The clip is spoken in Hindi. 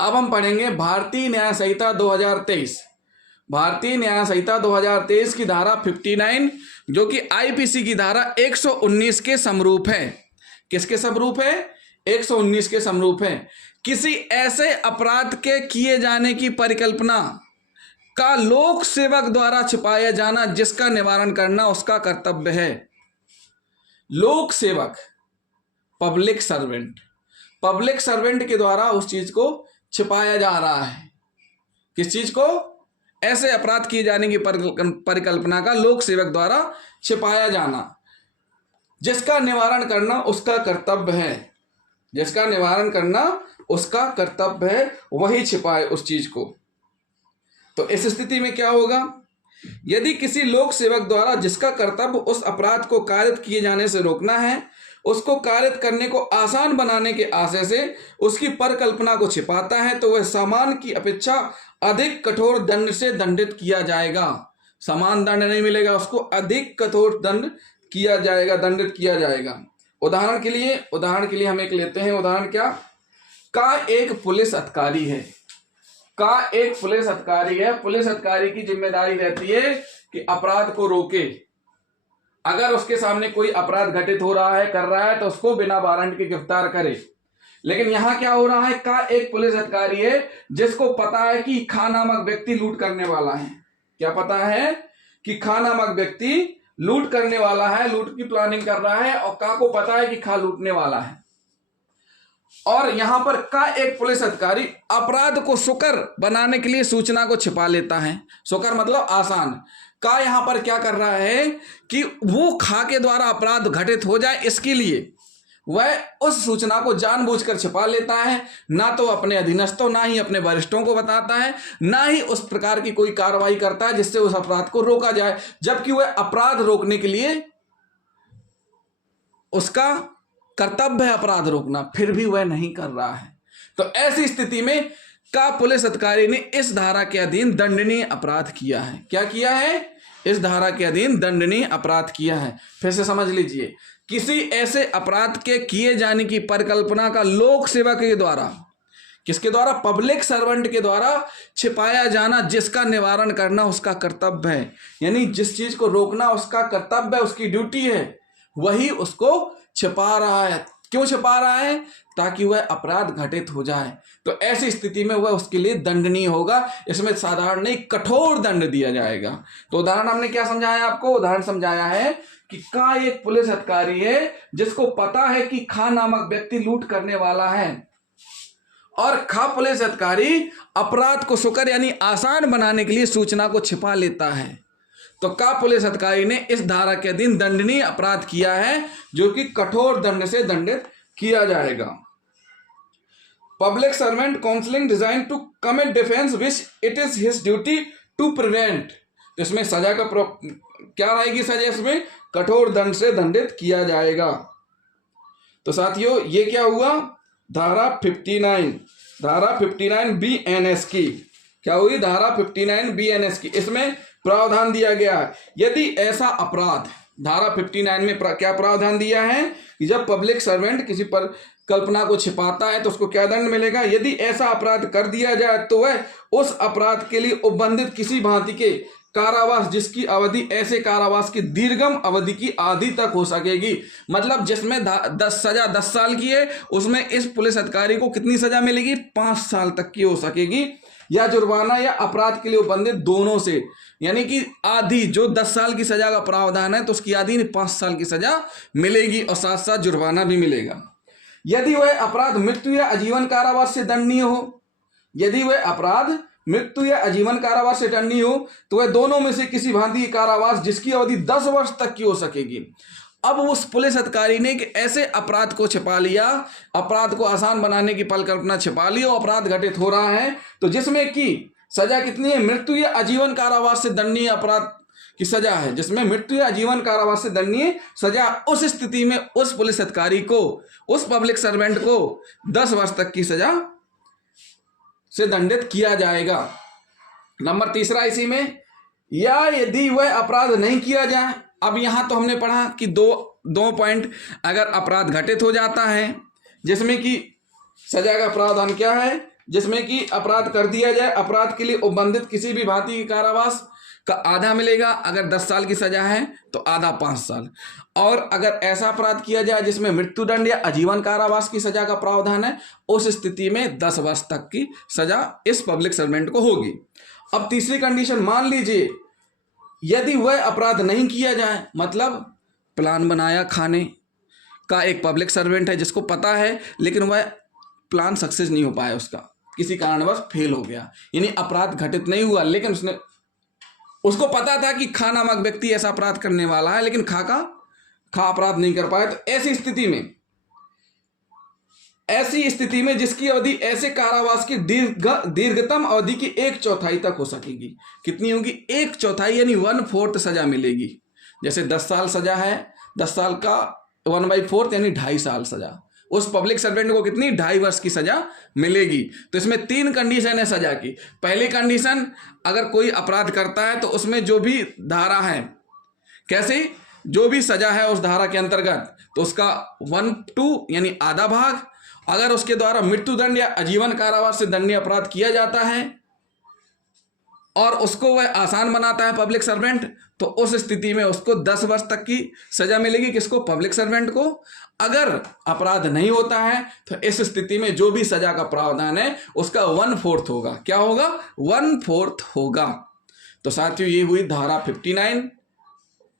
अब हम पढ़ेंगे भारतीय न्याय संहिता 2023। भारतीय न्याय संहिता 2023 की धारा 59 जो कि आईपीसी की धारा 119 के समरूप है। किसके समरूप है? 119 के समरूप है। किसी ऐसे अपराध के किए जाने की परिकल्पना का लोक सेवक द्वारा छिपाया जाना जिसका निवारण करना उसका कर्तव्य है। लोक सेवक, पब्लिक सर्वेंट, पब्लिक सर्वेंट के द्वारा उस चीज को छिपाया जा रहा है। किस चीज को? ऐसे अपराध किए जाने की परिकल्पना का लोक सेवक द्वारा छिपाया जाना जिसका निवारण करना उसका कर्तव्य है। जिसका निवारण करना उसका कर्तव्य है, वही छिपाए उस चीज को। तो इस स्थिति में क्या होगा? यदि किसी लोक सेवक द्वारा जिसका कर्तव्य उस अपराध को कारित किए जाने से रोकना है, उसको कारित करने को आसान बनाने के आशय से उसकी परिकल्पना को छिपाता है, तो वह समान की अपेक्षा अधिक कठोर दंड से दंडित किया जाएगा। समान दंड नहीं मिलेगा उसको, अधिक कठोर दंड किया जाएगा, दंडित किया जाएगा। उदाहरण के लिए हम एक लेते हैं। उदाहरण क्या? का एक पुलिस अधिकारी है। का एक पुलिस अधिकारी है। पुलिस अधिकारी की जिम्मेदारी रहती है कि अपराध को रोके। अगर उसके सामने कोई अपराध घटित हो रहा है, कर रहा है, तो उसको बिना वारंट के गिरफ्तार करे। लेकिन यहां क्या हो रहा है? का एक पुलिस अधिकारी है जिसको पता है कि खा नामक व्यक्ति लूट करने वाला है। क्या पता है? कि खा नामक व्यक्ति लूट करने वाला है, लूट की प्लानिंग कर रहा है, और का को पता है कि खा लूटने वाला है। और यहां पर का एक पुलिस अधिकारी अपराध को सुकर बनाने के लिए सूचना को छिपा लेता है। सुकर मतलब आसान। का यहां पर क्या कर रहा है कि वो खा के द्वारा अपराध घटित हो जाए, इसके लिए वह उस सूचना को जानबूझकर छिपा लेता है। ना तो अपने अधीनस्थों, ना ही अपने वरिष्ठों को बताता है, ना ही उस प्रकार की कोई कार्रवाई करता है जिससे उस अपराध को रोका जाए, जबकि वह अपराध रोकने के लिए उसका कर्तव्य है अपराध रोकना, फिर भी वह नहीं कर रहा है। तो ऐसी स्थिति में का पुलिस अधिकारी ने इस धारा के अधीन दंडनीय अपराध किया है। क्या किया है? इस धारा के अधीन दंडनीय अपराध किया है। फिर से समझ लीजिए, किसी ऐसे अपराध के किए जाने की परिकल्पना का लोक सेवक के द्वारा, किसके द्वारा? पब्लिक सर्वेंट के द्वारा छिपाया जाना जिसका निवारण करना उसका कर्तव्य है। यानी जिस चीज को रोकना उसका कर्तव्य है, उसकी ड्यूटी है, वही उसको छिपा रहा है। क्यों छिपा रहा है? ताकि वह अपराध घटित हो जाए। तो ऐसी स्थिति में वह उसके लिए दंडनीय होगा। इसमें साधारण नहीं, कठोर दंड दिया जाएगा। तो उदाहरण हमने क्या समझाया आपको? उदाहरण समझाया है कि का एक पुलिस अधिकारी है जिसको पता है कि खा नामक व्यक्ति लूट करने वाला है, और खा पुलिस अधिकारी अपराध को सुकर यानी आसान बनाने के लिए सूचना को छिपा लेता है। तो का पुलिस अधिकारी ने इस धारा के अधीन दंडनीय अपराध किया है जो कि कठोर दंड से दंडित किया जाएगा। Public servant counselling design to commit defence which it is his duty to prevent. तो इसमें सजा का क्या रहेगी? सजा इसमें कठोर दंड से दंडित किया जाएगा। तो साथियों, ये क्या हुआ? धारा 59, धारा 59 BNS की क्या हुई? धारा 59 BNS की। इसमें प्रावधान दिया गया है, यदि ऐसा अपराध, धारा 59 में क्या प्रावधान दिया है कि जब पब्लिक सर्वेंट किसी पर कल्पना को छिपाता है तो उसको क्या दंड मिलेगा? यदि ऐसा अपराध कर दिया जाए तो वह उस अपराध के लिए उपबंधित किसी भांति के कारावास, जिसकी अवधि ऐसे कारावास की दीर्घम अवधि की आधी तक हो सकेगी। मतलब जिसमें 10 साल की है, उसमें इस पुलिस अधिकारी को कितनी सजा मिलेगी? 5 साल तक की हो सकेगी, या जुर्माना या अपराध के लिए उपबंधित दोनों से। यानी कि आधी, जो 10 साल की सजा का प्रावधान है तो उसकी आधी 5 साल की सजा मिलेगी, और साथ साथ जुर्माना भी मिलेगा। यदि वह अपराध मृत्यु या आजीवन कारावास से दंडनीय हो, यदि वह अपराध मृत्यु या आजीवन कारावास से दंडनीय हो, तो वह दोनों में से किसी भांति कारावास जिसकी अवधि 10 वर्ष तक की हो सकेगी। अब उस पुलिस अधिकारी ने एक ऐसे अपराध को छिपा लिया, अपराध को आसान बनाने की परिकल्पना छिपा ली, और अपराध घटित हो रहा है, तो जिसमें की सजा कितनी है? मृत्यु या आजीवन कारावास से दंडनीय अपराध की सजा है, जिसमें मृत्यु या आजीवन कारावास से दंडनीय सजा। उस स्थिति में उस पुलिस अधिकारी को, उस पब्लिक सर्वेंट को 10 वर्ष तक की सजा से दंडित किया जाएगा। नंबर तीसरा इसी में, या यदि वह अपराध नहीं किया जाए। अब यहां तो हमने पढ़ा कि दो पॉइंट, अगर अपराध घटित हो जाता है जिसमें कि सजा का प्रावधान क्या है? जिसमें कि अपराध कर दिया जाए, अपराध के लिए उपबंधित किसी भी भांति के कारावास का आधा मिलेगा। अगर 10 साल की सजा है तो आधा 5 साल। और अगर ऐसा अपराध किया जाए जिसमें मृत्युदंड या आजीवन कारावास की सजा का प्रावधान है, उस स्थिति में 10 वर्ष तक की सजा इस पब्लिक सर्वेंट को होगी। अब तीसरी कंडीशन, मान लीजिए यदि वह अपराध नहीं किया जाए, मतलब प्लान बनाया खाने का, एक पब्लिक सर्वेंट है जिसको पता है लेकिन वह प्लान सक्सेस नहीं हो पाया, उसका किसी कारणवश फेल हो गया, यानी अपराध घटित नहीं हुआ, लेकिन उसको पता था कि खा नामक व्यक्ति ऐसा अपराध करने वाला है, लेकिन खा अपराध नहीं कर पाया। तो ऐसी स्थिति में जिसकी अवधि ऐसे कारावास की दीर्घतम अवधि की 1/4 तक हो सकेगी। कितनी होगी? 1/4 यानी 1/4 सजा मिलेगी। जैसे 10 साल सजा है, 10 साल का 1/4 यानी 2.5 साल सजा। उस पब्लिक सर्वेंट को कितनी? 2.5 वर्ष की सजा मिलेगी। तो इसमें 3 कंडीशन है सजा की। पहली कंडीशन, अगर कोई अपराध करता है तो उसमें जो भी धारा है, कैसे, जो भी सजा है उस धारा के अंतर्गत, तो उसका 1/2 यानी आधा भाग। अगर उसके द्वारा मृत्युदंड या आजीवन कारावास से दंडनीय अपराध किया जाता है और उसको वह आसान बनाता है पब्लिक सर्वेंट, तो उस स्थिति में उसको 10 वर्ष तक की सजा मिलेगी। किसको? पब्लिक सर्वेंट को। अगर अपराध नहीं होता है तो इस स्थिति में जो भी सजा का प्रावधान है उसका 1/4 होगा। क्या होगा? 1/4 होगा। तो साथियों, ये हुई धारा 59।